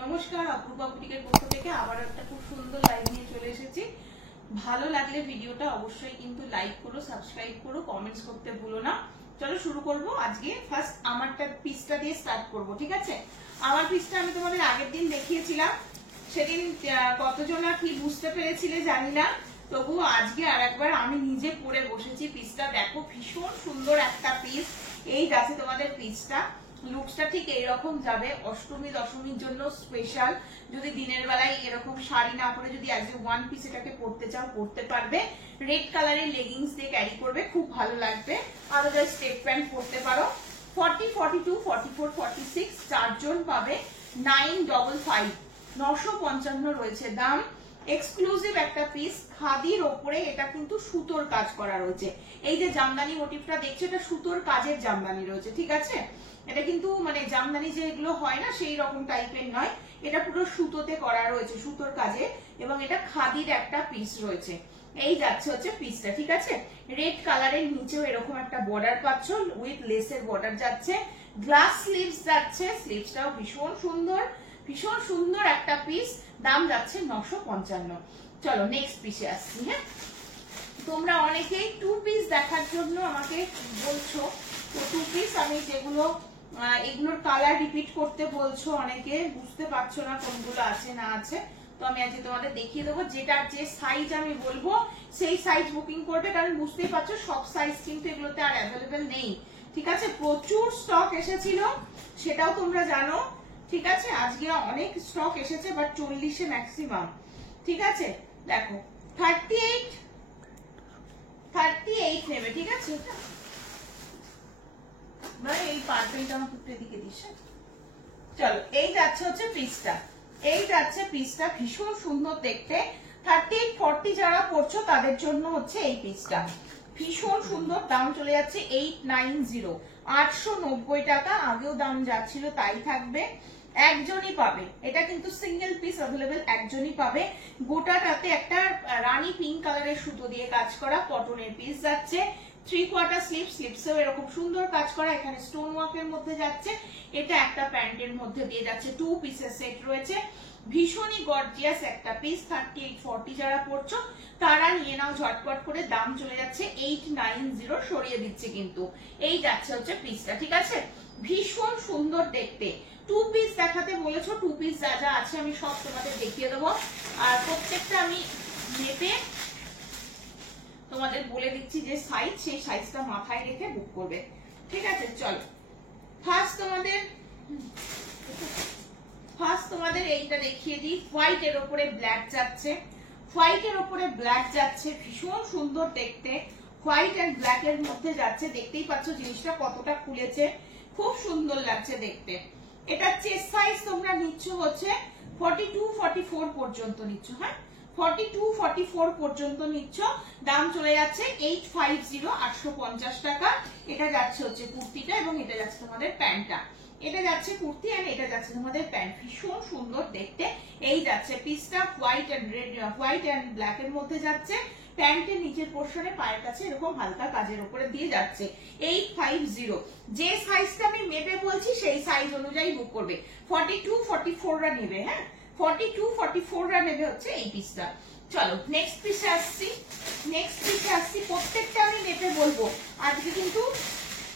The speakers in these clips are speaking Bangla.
নমস্কার, অপরূপা বুটিকের পক্ষ থেকে আবার একটা খুব সুন্দর লাইভ নিয়ে চলে এসেছি। ভালো লাগলে ভিডিওটা অবশ্যই কিন্তু লাইক করো, সাবস্ক্রাইব করো, কমেন্টস করতে ভুলো না। চলো শুরু করব। আজকে ফার্স্ট আমারটা পিসটা দিয়ে স্টার্ট করব, ঠিক আছে? আমার পিসটা আমি তোমাদের আগের দিন দেখিয়েছিলাম, সেদিন কতজন আর কি বুঝতে পেরেছিলে জানি না, তবুও আজকে আর একবার আমি নিজে পরে বসেছি। পিসটা দেখো, ভীষণ সুন্দর একটা পিস। এই যাচ্ছে তোমাদের পিসটা, লুকসটা ঠিক এইরকম যাবে। অষ্টমী দশমীর জন্য স্পেশাল। যদি দিনের বেলায় এরকম শাড়ি না পরে যদি অ্যাজ এ ওয়ান পিস এটাকে পরতে চাও পরতে পারবে। রেড কালারের লেগিংস দিয়ে ক্যারি করবে, খুব ভালো লাগবে। আলাদা স্টেপ প্যান্ট পরতে পারো। 40, 42, 44, 46 চারজন পাবে। 955 955 রয়েছে দাম। এক্সক্লুসিভ একটা পিস, খাদির ওপরে। এটা কিন্তু সুতোর কাজ করা রয়েছে। এই যে জামদানি মোটিভটা দেখছো, এটা সুতোর কাজের জামদানি রয়েছে, ঠিক আছে? এটা কিন্তু মানে জামদানি যেগুলো হয় না সেই রকম টাইপের নয়, এটা পুরো সুতোতে করা রয়েছে, সুতোর কাজে। এবং এটা খাদির একটা পিস রয়েছে। এই যাচ্ছে হচ্ছে পিসটা, ঠিক আছে? রেড কালারের নিচেও এরকম একটা বর্ডার পাচ্ছ, উইথ লেসের বর্ডার যাচ্ছে। গ্লাস স্লিভস যাচ্ছে, স্লিভসটাও ভীষণ সুন্দর, ভীষণ সুন্দর একটা পিস। দাম যাচ্ছে 955। চলো নেক্সট পিসে আসছি। হ্যাঁ, তোমরা অনেকেই টু পিস দেখার জন্য আমাকে বলছো, তো টু পিস আমি যেগুলো এগুলোর কালার রিপিট করতে বলছো, অনেকে বুঝতে পারছো না কোনগুলো আছে না আছে, তো আমি আজকে তোমাদের দেখিয়ে দেবো। যেটার যে সাইজ আমি বলবো সেই সাইজ বুকিং করবে, কারণ বুঝতেই পারছো সব সাইজ কিন্তু এগুলোতে আর অ্যাভেলেবেল নেই, ঠিক আছে? প্রচুর স্টক এসেছিল, সেটাও তোমরা জানো, ঠিক আছে? আজকে অনেক স্টক এসেছে, বাট 40-এ ম্যাক্সিমাম, ঠিক আছে? দেখো 38 নেবে, ঠিক আছে? এই পার্পেলটা আমাকে একটু এদিকে দিস। চলো, এই যাচ্ছে হচ্ছে পিসটা, এই যাচ্ছে পিসটা, ভীষণ সুন্দর দেখতে। 38, 40 যারা পড়ছো তাদের জন্য হচ্ছে এই পিসটা, ভীষণ সুন্দর। দাম চলে যাচ্ছে 890, 890 টাকা। আগেও দাম যাচ্ছিল, তাই থাকবে। একজনই পাবে, এটা কিন্তু সিঙ্গেল পিস অ্যাভেলেবেল, একজনই পাবে। গোটাটাতে একটা রানী পিঙ্ক কালারের সুতো দিয়ে কাজ করা কটনের পিস যাচ্ছে। 3/4 স্লিভ, স্লিভসেও এরকম সুন্দর কাজ করা, এখানে স্টোন ওয়ার্কের মধ্যে যাচ্ছে। এটা একটা প্যান্টের মধ্যে দিয়ে যাচ্ছে, 2 পিসের সেট রয়েছে। ভীষণই গর্জিয়াস একটা পিস। 38, 40 যারা পড়ছো তারা নিয়ে নাও ঝটপট করে। দাম চলে যাচ্ছে 890, সরিয়ে দিচ্ছে কিন্তু। এই যাচ্ছে হচ্ছে পিসটা, ঠিক আছে? ভীষণ সুন্দর দেখতে। টু পিস দেখাতে বলেছো, টু পিস যা যা আছে আমি সব তোমাদের দেখিয়ে দেবো। আর প্রত্যেকটা আমি মেপে তোমাদের বলে দিচ্ছি যে সাইজ, সেই সাইজটা মাথায় রেখে বুক করবে, ঠিক আছে? চলো ফার্স্ট তোমাদের এইটা দেখিয়ে দিই। হোয়াইট এর উপরে ব্ল্যাক যাচ্ছে, হোয়াইট এর উপরে ব্ল্যাক যাচ্ছে, ভীষণ সুন্দর দেখতে। হোয়াইট এন্ড ব্ল্যাক এর মধ্যে যাচ্ছে, দেখতেই পাচ্ছ জিনিসটা কতটা খুলেছে, খুব সুন্দর লাগছে দেখতে। এটা চেস্ট সাইজ তোমরা নিচ্ছ হচ্ছে 42, 44 পর্যন্ত নিচ্ছ। হ্যাঁ, 42, 44 পর্যন্ত নিচ্ছ। দাম চলে যাচ্ছে 850, 850 টাকা। এটা যাচ্ছে হচ্ছে কুর্তিটা, এবং এটা যাচ্ছে তোমাদের প্যান্টটা। এটা যাচ্ছে কুর্তি আর এটা যাচ্ছে তোমাদের প্যান্ট, ভীষণ সুন্দর দেখতে। এই যাচ্ছে পিসটা, white and red, white and black এর মধ্যে যাচ্ছে। প্যান্টের নিচের পোর্শনে পায়ের কাছে এরকম হালকা কাজের উপরে দিয়ে যাচ্ছে। 850, যে সাইজটা আমি মেপে বলছি সেই সাইজ অনুযায়ী বুক করবে। 42, 44 রা নেবে। হ্যাঁ, 42, 44 রা নেবে হচ্ছে এই পিসটা। চলো নেক্সট পিসে আসছি, নেক্সট পিসে আসছি। প্রত্যেকটা আমি মেপে বলবো। আজকে কিন্তু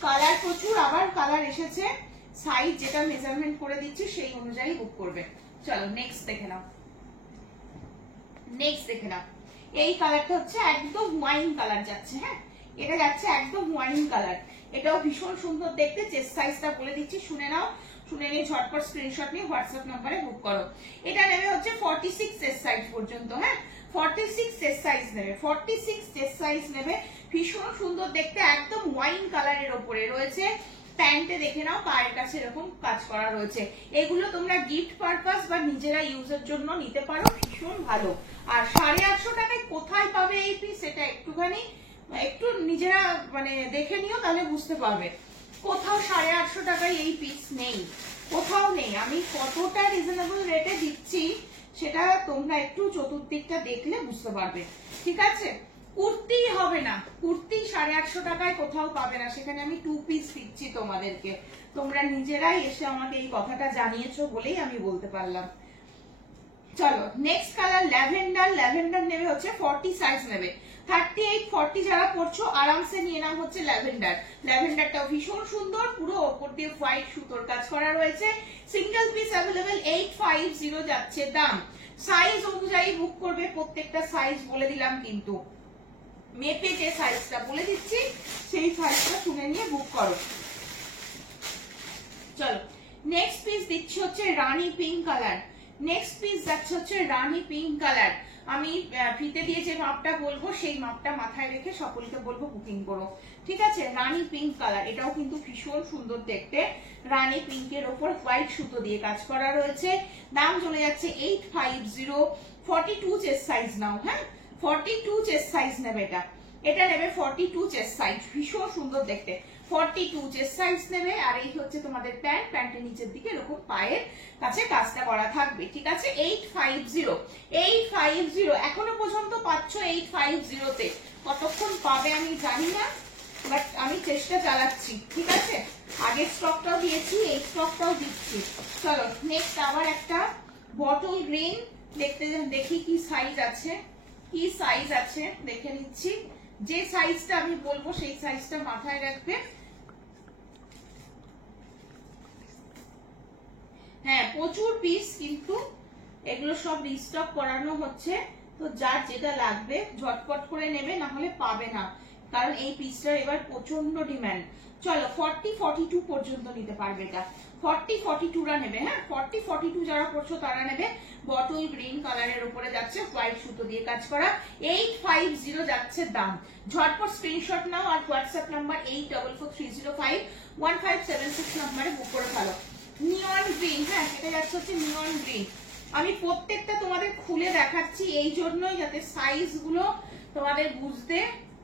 কালার প্রচুর, আবার কালার এসেছে। সাইজ যেটা মেজারমেন্ট করে দিচ্ছি সেই অনুযায়ী বুক করবে। চলো নেক্সট দেখে নাও, নেক্সট দেখে নাও। এই কালারটা হচ্ছে একদম ওয়াইন কালার যাচ্ছে। হ্যাঁ, এটা যাচ্ছে একদম ওয়াইন কালার, এটাও ভীষণ সুন্দর দেখতে। চেস্ট সাইজটা বলে দিচ্ছি, শুনে নাও। শুনে নিয়ে ঝটপট স্ক্রিনশট নিয়ে হোয়াটসঅ্যাপ নম্বরে বুক করো। এটা নেবে হচ্ছে 46 চেস্ট সাইজ পর্যন্ত। হ্যাঁ, 46 চেস্ট সাইজ নেবে, 46 চেস্ট সাইজ নেবে। ভীষণ সুন্দর দেখতে, একদম ওয়াইন কালারের ওপরে রয়েছে। প্যান্টে দেখে নাও, পায়ের কাছে এরকম কাজ করা রয়েছে। এগুলো তোমরা গিফট পারপাস বা নিজেরা ইউজের জন্য নিতে পারো, ভীষণ ভালো। আর 850 টাকায় কোথায় পাবে এই পিস, এটা একটুখানি একটু নিজেরা মানে দেখে নিও, তাহলে বুঝতে পারবে। কোথাও 850 টাকায় এই পিস নেই, কোথাও নেই। আমি কতটা রিজনেবল রেটে দিচ্ছি সেটা তোমরা একটু চতুর্দিকটা দেখলে বুঝতে পারবে, ঠিক আছে? কুর্তি হবে না, কুর্তি 850 টাকায় কোথাও পাবে না, সেখানে আমি 2 পিস দিচ্ছি তোমাদেরকে। তোমরা নিজেরাই এসে আমাকে এই কথাটা জানিয়েছো বলেই আমি বলতে পারলাম। চলো নেক্সট কালার ল্যাভেন্ডার। ল্যাভেন্ডার নেবে হচ্ছে 40 সাইজ নেবে, 38 40 যারা পড়ছো আরামসে নিয়ে নাও হচ্ছে ল্যাভেন্ডার। ল্যাভেন্ডারটাও ভীষণ সুন্দর, পুরো ওপর দিয়ে হোয়াইট সুতোর কাজ করা রয়েছে। সিঙ্গেল পিস অ্যাভেলেবেল 850 যাচ্ছে দাম। সাইজ অনুযায়ী বুক করবে, প্রত্যেকটা সাইজ বলে দিলাম কিন্তু, মেপে যে সাইজটা বলে দিচ্ছি সেই সাইজটা শুনে নিয়ে বুক করো। চলো নেক্সট পিস দিচ্ছি হচ্ছে রানী পিঙ্ক কালার। নেক্সট পিস যাচ্ছে হচ্ছে রানী পিঙ্ক কালার। আমি ফিতে দিয়ে যে মাপটা বলবো সেই মাপটা মাথায় রেখে সকলকে বলবো বুকিং করো, ঠিক আছে? রানী পিঙ্ক কালার, এটাও কিন্তু ভীষণ সুন্দর দেখতে। রানী পিঙ্কের ওপর হোয়াইট সুতো দিয়ে কাজ করা রয়েছে। দাম চলে যাচ্ছে 850। 42 চেস্ট সাইজ নাও, হ্যাঁ 42 চেস্ট সাইজ নেবে এটা, এটা নেবে 42 চেস্ট সাইজ, ভীষণ সুন্দর দেখতে। 42 চেস্ট সাইজ নেবে। আর এই হচ্ছে তোমাদের প্যান্ট, প্যান্টের নিচের দিকে এরকম পায়ের কাছে কাজটা করা থাকবে, ঠিক আছে? 850 এখনো পর্যন্ত পাচ্ছ 850 তে। কতক্ষণ পাবে আমি জানি না, বাট আমি চেষ্টা চালাচ্ছি, ঠিক আছে? আগের স্টকটাও দিয়েছি, এই স্টকটাও দিচ্ছি। চলো নেক্সট আবার একটা বটল গ্রিন, দেখতে দেখি কি সাইজ আছে, কি সাইজ আছে দেখে নিচ্ছি। যে সাইজটা আমি বলবো সেই সাইজটা মাথায় রাখবে। হ্যাঁ প্রচুর পিস, কিন্তু এগুলো সব রিস্টক করানো হচ্ছে, তো যার যেটা লাগবে ঝটপট করে নেবে, না হলে পাবে না, কারণ এই পিসটার এবার প্রচন্ড ডিমান্ড। চলো 40-42 পর্যন্ত নিতে পারবে এটা, 40-42রা নেবে, হ্যাঁ 40-42 যারা করছো তারা নেবে। বটল গ্রিন কালারের উপরে যাচ্ছে হোয়াইট সুতো দিয়ে কাজ করা, 850 যাচ্ছে দাম। ঝটপট স্ক্রিনশট নাও আর হোয়াটসঅ্যাপ নাম্বার 84305157 নাম্বারে বুক করে ফেলো। নিয়ন গ্রিন, হ্যাঁ এটা যাচ্ছে হচ্ছে নিয়ন গ্রিন। আমি প্রত্যেকটা তোমাদের খুলে দেখাচ্ছি এই জন্যই, যাতে সাইজ গুলো তোমাদের বুঝতে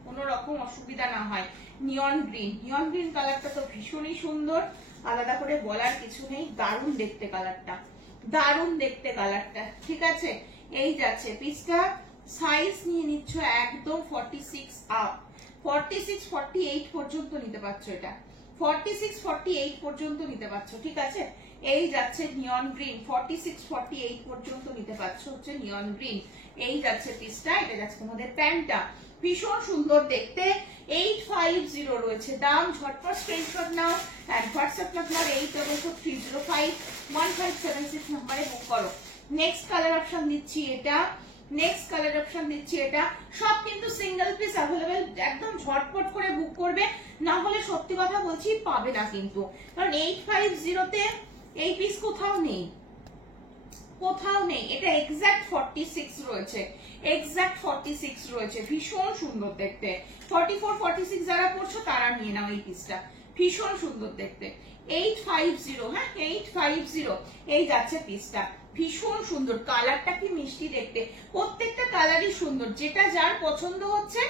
কোনো রকম অসুবিধা না হয়। নিয়ন গ্রিন, নিয়ন গ্রিন কালারটা তো ভীষণই সুন্দর, আলাদা করে বলার কিছু নেই, দারুণ দেখতে কালারটা, দারুণ দেখতে কালারটা, ঠিক আছে? এই যাচ্ছে পিসটা, সাইজ নিয়ে নিচ্ছ একদম 46 আপ, 46-48 পর্যন্ত নিতে পারছো এটা, 46-48 পর্যন্ত নিতে পারছো, ঠিক আছে? এই যাচ্ছে নিয়ন গ্রিন, 46-48 পর্যন্ত নিতে পারছো হচ্ছে নিয়ন গ্রিন। এই যাচ্ছে পিসটা, এটা যাচ্ছে তোমাদের প্যান্টটা, ভীষণ সুন্দর দেখতে। 850 রয়েছে দাম। ঝটপট স্ক্রিনশট নাও আর হোয়াটসঅ্যাপ নাম্বার 84305157 নম্বরে বুক করো। নেক্সট কালার অপশন দিচ্ছি এটা, নেক্সট কালার অপশন দিচ্ছি এটা। সব কিন্তু সিঙ্গেল পিস অ্যাভেলেবেল, একদম ঝটপট করে বুক করবে, না হলে সত্যি কথা বলছি পাবে না কিন্তু, কারণ 850 তে এই পিস কোথাও নেই, কোথাও নেই। এটা এক্সাক্ট 46 রয়েছে, এক্সাক্ট 46 রয়েছে, ভীষণ সুন্দর দেখতে। 44-46 যারা পড়ছো তারা নিয়ে নাও এই পিসটা, ভীষণ সুন্দর দেখতে। 850, হ্যাঁ 850 এই যাচ্ছে পিসটা, ভীষণ সুন্দর। কালারটা কি মিষ্টি দেখতে, প্রত্যেকটা কালারই সুন্দর, যেটা যার পছন্দ হচ্ছে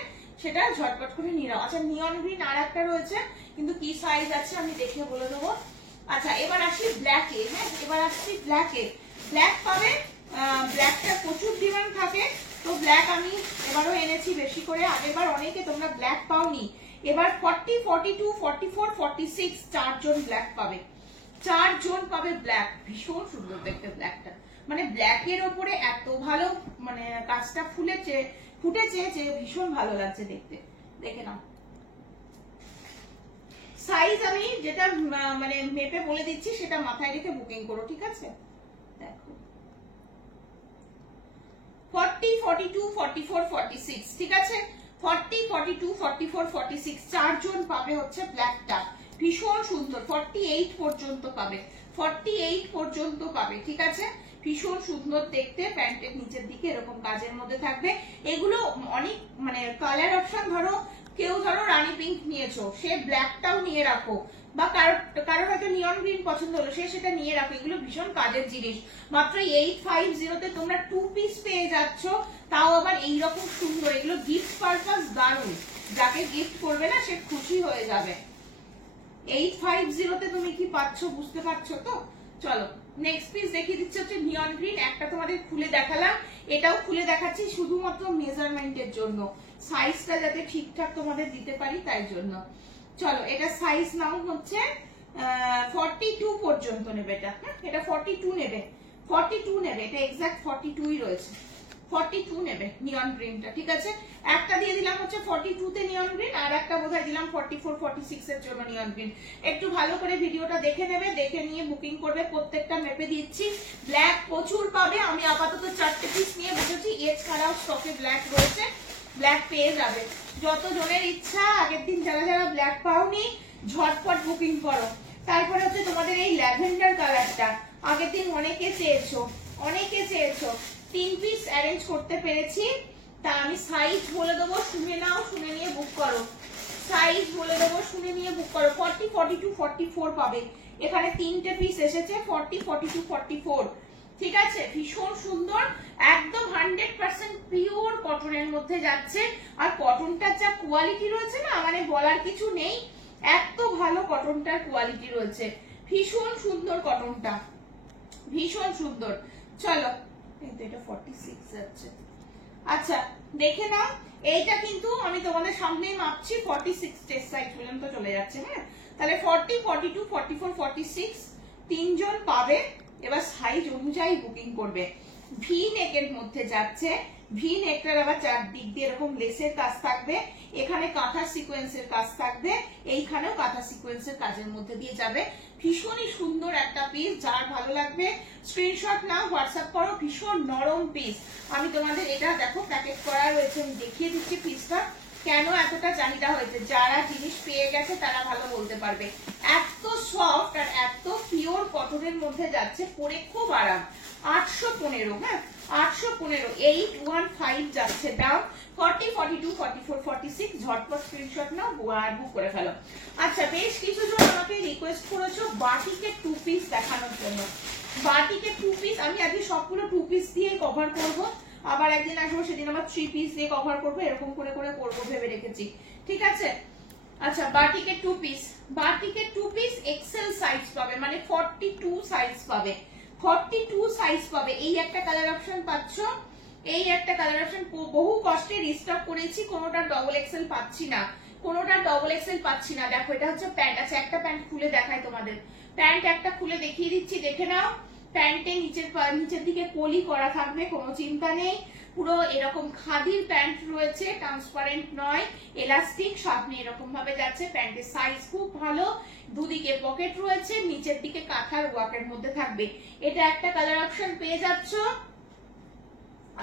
সেটা ঝটপট করে নিয়ে নাও। আচ্ছা নিয়ন গ্রিন আর একটা রয়েছে, কিন্তু কি সাইজ আছে আমি দেখে বলে দেবো। আচ্ছা এবার আসি ব্ল্যাকে, হ্যাঁ এবার আসছি ব্ল্যাকে। ব্ল্যাক পাবে, ব্ল্যাকটা প্রচুর ডিমান্ড থাকে, তো ব্ল্যাক আমি এবারও এনেছি বেশি করে। আগেরবার অনেকে তোমরা ব্ল্যাক পাওনি, এবার 40, 42, 44, 46 চারজন ব্ল্যাক পাবে, চারজন পাবে ব্ল্যাক। ভীষণ সুন্দর দেখতে ব্ল্যাকটা, মানে ব্ল্যাকের ওপরে এত ভালো মানে কাজটা ফুটেছে যে ভীষণ ভালো লাগছে দেখতে, দেখে নাও। সাইজ আমি যেটা মানে মেপে বলে দিচ্ছি সেটা মাথায় রেখে বুকিং করো, ঠিক আছে? দেখো 40, 42, 44, 46, ঠিক আছে? 40, 42, 44, 46 চারজন পাবে হচ্ছে ব্ল্যাকটা, ভীষণ সুন্দর। 48 পর্যন্ত পাবে, 48 পর্যন্ত পাবে, ঠিক আছে? ভীষণ সুন্দর দেখতে, প্যান্টের নিচের দিকে এরকম কাজের মধ্যে থাকবে। এগুলো অনেক মানে কালার অপশন, ধরো কেউ ধরো রানী পিঙ্ক নিয়েছো, সে ব্ল্যাকটাও নিয়ে রাখো, বা কারোর হয়তো নিয়ন গ্রিন পছন্দ হলো, সে সেটা নিয়ে রাখো। এগুলো ভীষণ কাজের জিনিস। মাত্র 850 তে তোমরা 2 পিস পেয়ে যাচ্ছ, তাও আবার এইরকম সুন্দর। এগুলো গিফট পারপাস দারুণ, যাকে গিফট করবে না সে খুশি হয়ে যাবে। 850 তে তুমি কি পাচ্ছ বুঝতে পারছো তো? চলো নেক্সট পিস দেখিয়ে দিচ্ছি হচ্ছে নিয়ন গ্রিন। একটা তোমাদের খুলে দেখালাম, এটাও খুলে দেখাচ্ছি শুধুমাত্র মেজারমেন্টের জন্য। সাইজটা যাতে ঠিকঠাক তোমাদের দিতে পারি তাই জন্য। চলো এটা সাইজ নাও হচ্ছে 42 পর্যন্ত নেবে এটা, হ্যাঁ এটা 42 নেবে, 42 নেবে, এটা এক্সাক্ট 42ই রয়েছে, 42 নেবে নিয়ন গ্রিনটা, ঠিক আছে। একটা দিয়ে দিলাম হচ্ছে 42 তে নিয়ন গ্রিন, আর একটা বোধহয় দিলাম 44 46 এর জন্য নিয়ন গ্রিন। একটু ভালো করে ভিডিওটা দেখে নেবে, দেখে নিয়ে বুকিং করবে। প্রত্যেকটা মেপে দিচ্ছি, ব্ল্যাক প্রচুর পাবে। আমি আপাতত 4টে পিস নিয়ে বসেছি, এছাড়াও স্টকে ব্ল্যাক রয়েছে, ব্ল্যাক পেয়ে যাবে। যত জনের ইচ্ছা, আগের দিন যারা যারা ব্ল্যাক পাওনি ঝটপট বুকিং করো। তারপরে হচ্ছে তোমাদের এই ল্যাভেন্ডার কালারটা আগের দিন অনেকে চেয়েছো, 3 পিস অ্যারেঞ্জ করতে পেরেছি। তা আমি সাইজ বলে দেবো, শুনে নাও, শুনে নিয়ে বুক করো। সাইজ বলে দেবো, শুনে নিয়ে বুক করো। 40 42 44 পাবে, এখানে 3টে পিস এসেছে, 40 42 44, ঠিক আছে। ভীষণ সুন্দর, একদম 100% পিওর কটনের মধ্যে যাচ্ছে। আর কটনটার যা কোয়ালিটি রয়েছে না, মানে বলার কিছু নেই, এত ভালো কটনটার কোয়ালিটি রয়েছে। ভীষণ সুন্দর কটনটা, ভীষণ সুন্দর। চলো এটা 46 যাচ্ছে, আচ্ছা দেখে নাও। এইটা কিন্তু আমি তোমাদের সামনেই মাপছি, 46 টেস্ট সাইজ পর্যন্ত চলে যাচ্ছে, হ্যাঁ। তাহলে 40 42 44 46 তিনজন পাবে। এবার সাইজ অনুযায়ী বুকিং করবে। ভি নেকের মধ্যে যাচ্ছে, ভি নেকটার আবার চারদিক দিয়ে এরকম লেসের কাজ থাকবে, এখানে কাঁথা সিকোয়েন্সের কাজ থাকবে, এইখানেও কাঁথা সিকোয়েন্সের কাজের মধ্যে দিয়ে যাবে। ভীষণই সুন্দর একটা পিস, যার ভালো লাগবে স্ক্রিনশট নাও, হোয়াটসঅ্যাপ করো। ভীষণ নরম পিস। আমি তোমাদের এটা দেখো প্যাকেট করা রয়েছে, আমি দেখিয়ে দিচ্ছি পিসটা কেন এতটা চাহিদা হয়েছে। যারা জিনিস পেয়ে গেছে তারা ভালো বলতে পারবে। এত সফট আর এত পিওর কটনের মধ্যে যাচ্ছে, পরে খুব আরাম। 815, হ্যাঁ 815, 815 যাচ্ছে দাম। 40 42 44 46 ঝটপট স্ক্রিনশট নাও আর বুক করে ফেলো। আচ্ছা বেশ কিছু জন আমাকে রিকোয়েস্ট করেছো বাটিকের 2 পিস দেখানোর জন্য। বাটিকের 2 পিস আমি আজকে সবগুলো 2 পিস দিয়ে কভার করব, আবার একদিন আসবো সেদিন আবার 3 পিস দিয়ে কভার করবো, এরকম করে করে করবো ভেবে রেখেছি, ঠিক আছে। আচ্ছা বাটিকের 2 পিস, বাটিকের 2 পিস এক্সেল সাইজ পাবে, মানে 42 সাইজ পাবে, 42 সাইজ পাবে। এই একটা কালার অপশন পাচ্ছ, এই একটা কালার অপশন বহু কষ্টে রিস্টক করেছি, কোনোটা ডবল এক্সেল পাচ্ছি না, কোনোটা ডবল এক্সেল পাচ্ছি না। দেখো এটা হচ্ছে প্যান্ট। আচ্ছা একটা প্যান্ট খুলে দেখাই তোমাদের, প্যান্ট একটা খুলে দেখিয়ে দিচ্ছি, দেখে নাও। প্যান্টে নিচের দিকে কলি করা থাকবে, কোনো চিন্তা নেই। পুরো এরকম খাদির প্যান্ট রয়েছে, ট্রান্সপারেন্ট নয়, এলাস্টিক, সামনে এরকম ভাবে যাচ্ছে। প্যান্টের সাইজ খুব ভালো, দুদিকে পকেট রয়েছে, নিচের দিকে কাঁথার ওয়ার্কের মধ্যে থাকবে। এটা একটা কালার অপশন পেয়ে যাচ্ছ।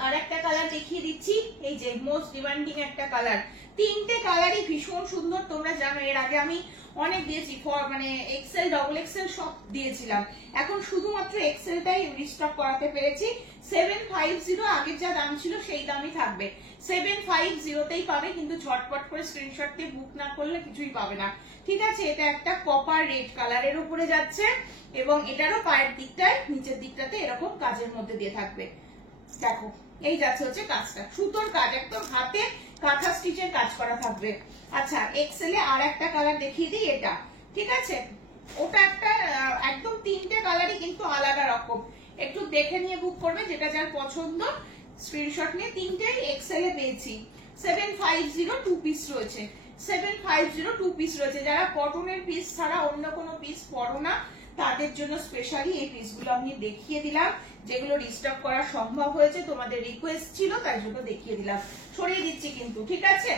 আর একটা কালার দেখিয়ে দিচ্ছি, এই যে মোস্ট ডিমান্ডিং একটা কালার। 3টে কালারই ভীষণ সুন্দর, তোমরা জানো এর আগে আমি অনেক দিয়েছি, মানে এক্সেল ডবল এক্সেল সব দিয়েছিলাম, এখন শুধুমাত্র এক্সেলটাই রিস্টক করাতে পেরেছি। 750 আগের যা দাম ছিল সেই দামই থাকবে, 750তেই পাবে, কিন্তু ঝটপট করে স্ক্রিনশট দিয়ে বুক না করলে কিছুই পাবে না, ঠিক আছে। এটা একটা কপার রেড কালারের উপরে যাচ্ছে, এবং এটারও পায়ের দিকটায় নিচের দিকটাতে এরকম কাজের মধ্যে দিয়ে থাকবে। দেখো এই যাচ্ছে হচ্ছে কাজটা, সুতোর কাজ, একদম হাতে কাঁথা স্টিচের কাজ করা থাকবে। আচ্ছা এক্সেলে আর একটা কালার দেখিয়ে দিই, এটা ঠিক আছে। ওটা একটা একদম 3টে কালারই কিন্তু আলাদা রকম, একটু দেখে নিয়ে বুক করবে, যেটা যার পছন্দ স্ক্রিনশট নিয়ে। 3টেই এক্সেলে পেয়েছি। 750 2 পিস রয়েছে, 750 2 পিস রয়েছে। যারা কটনের পিস ছাড়া অন্য কোনো পিস পরো না, তাদের জন্য স্পেশালি এই পিসগুলো আমি দেখিয়ে দিলাম, যেগুলো রিস্টক করা সম্ভব হয়েছে, তোমাদের রিকোয়েস্ট ছিল তাই জন্য দেখিয়ে দিলাম। সরিয়ে দিচ্ছি কিন্তু, ঠিক আছে।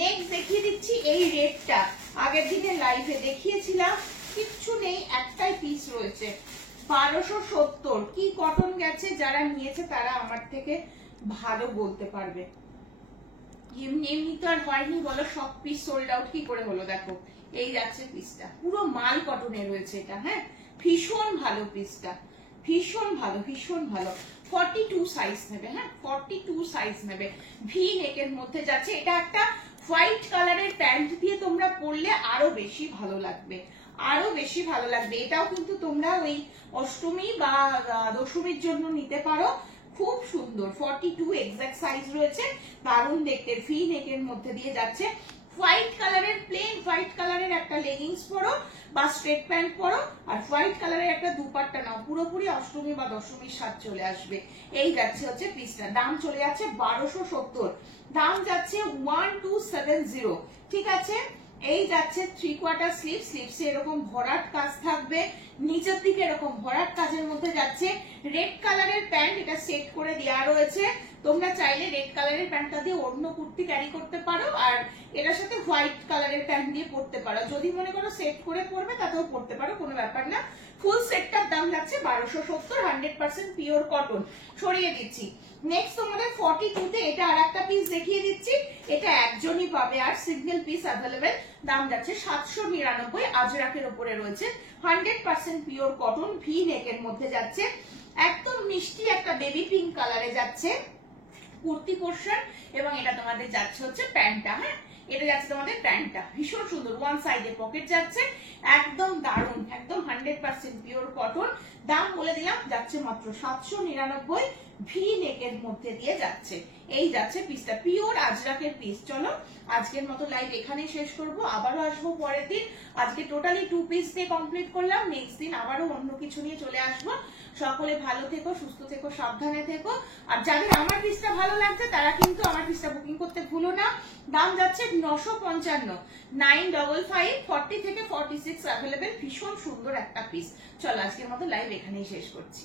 নেক্সট দেখিয়ে দিচ্ছি এই রেডটা, আগের দিনের লাইভে দেখিয়েছিলাম, কিচ্ছু নেই, একটাই পিস রয়েছে, 1270। কি কটন গেছে, যারা নিয়েছে তারা আমার থেকে ভালো বলতে পারবে। এমনি তো আর হয়নি বলো, সব পিস সোল্ড আউট কি করে হলো। দেখো এই যাচ্ছে পিসটা, পুরো মাল কটনে রয়েছে এটা, হ্যাঁ ভীষণ ভালো পিসটা, ভীষণ ভালো, ভীষণ ভালো। 42 সাইজ নেবে, হ্যাঁ 42 সাইজ নেবে। ভি নেকের মধ্যে যাচ্ছে, এটা একটা হোয়াইট কালারের প্যান্ট দিয়ে তোমরা পরলে আরো বেশি ভালো লাগবে, আরো বেশি ভালো লাগবে। এটাও কিন্তু তোমরা ওই অষ্টমী বা দশমীর জন্য নিতে পারো, খুব সুন্দর। 42 এক্সাক্ট সাইজ রয়েছে, দারুণ দেখতে। ভি নেকের মধ্যে দিয়ে যাচ্ছে, হোয়াইট কালারের প্লেন হোয়াইট কালারের একটা লেগিংস পরো বা স্ট্রেট প্যান্ট পরো আর হোয়াইট কালারের একটা দুপাট্টা নাও, পুরোপুরি অষ্টমী বা দশমীর স্বাদ চলে আসবে। এই যাচ্ছে হচ্ছে পিসটা, দাম চলে যাচ্ছে 1270, দাম যাচ্ছে 1270, ঠিক আছে। এই যাচ্ছে 3/4 স্লিভ, স্লিভসে এরকম ভরাট কাজ থাকবে, নিচের দিকে এরকম ভরাট কাজের মধ্যে যাচ্ছে। রেড কালারের প্যান্ট, এটা সেট করে দেওয়া রয়েছে, তোমরা চাইলে রেড কালারের প্যান্টটা দিয়ে অন্য কুর্তি ক্যারি করতে পারো আর এটার সাথে হোয়াইট কালারের প্যান্ট দিয়ে পরতে পারো, যদি মনে করো সেট করে পরবে তাতেও পরতে পারো, কোনো ব্যাপার না। ফুল সেটটার দাম যাচ্ছে 1270, 100% পিওর কটন। সরিয়ে দিচ্ছি। নেক্সট তোমাদের 42 তে এটা আর একটা পিস দেখিয়ে দিচ্ছি, এটা একজনই পাবে আর সিঙ্গেল পিস অ্যাভেলেবেল, দাম যাচ্ছে 799, আজরাকের উপরে রয়েছে, 100% পিওর কটন, ভি নেকের মধ্যে যাচ্ছে, একদম মিষ্টি একটা বেবি পিঙ্ক কালারে যাচ্ছে কুর্তি পোর্শন, এবং এটা তোমাদের যাচ্ছে হচ্ছে প্যান্টটা। হ্যাঁ, এটা যাচ্ছে তোমাদের প্যান্টটা, ভীষণ সুন্দর, ওয়ান সাইডে পকেট যাচ্ছে, একদম দারুণ, একদম 100% পিওর কটন। দাম বলে দিলাম, যাচ্ছে মাত্র 799, ভি নেকের মধ্যে দিয়ে যাচ্ছে। এই যাচ্ছে পিসটা, পিওর আজরাকের পিস। চলো আজকের মতো লাইভ এখানেই শেষ করব, আবারও আসবো পরের দিন। আজকে টোটালি 2 পিস দিয়ে কমপ্লিট করলাম, নেক্সট দিন আবারও অন্য কিছু নিয়ে চলে আসবো। সকলে ভালো থেকো, সুস্থ থেকো, সাবধানে থেকো। আর যাদের আমার পিসটা ভালো লাগছে তারা কিন্তু আমার পিসটা বুকিং করতে ভুলো না। দাম যাচ্ছে 955, 955, 40 থেকে 46 অ্যাভেলেবেল, ভীষণ সুন্দর একটা পিস। চলো আজকের মতো লাইভ এখানেই শেষ করছি।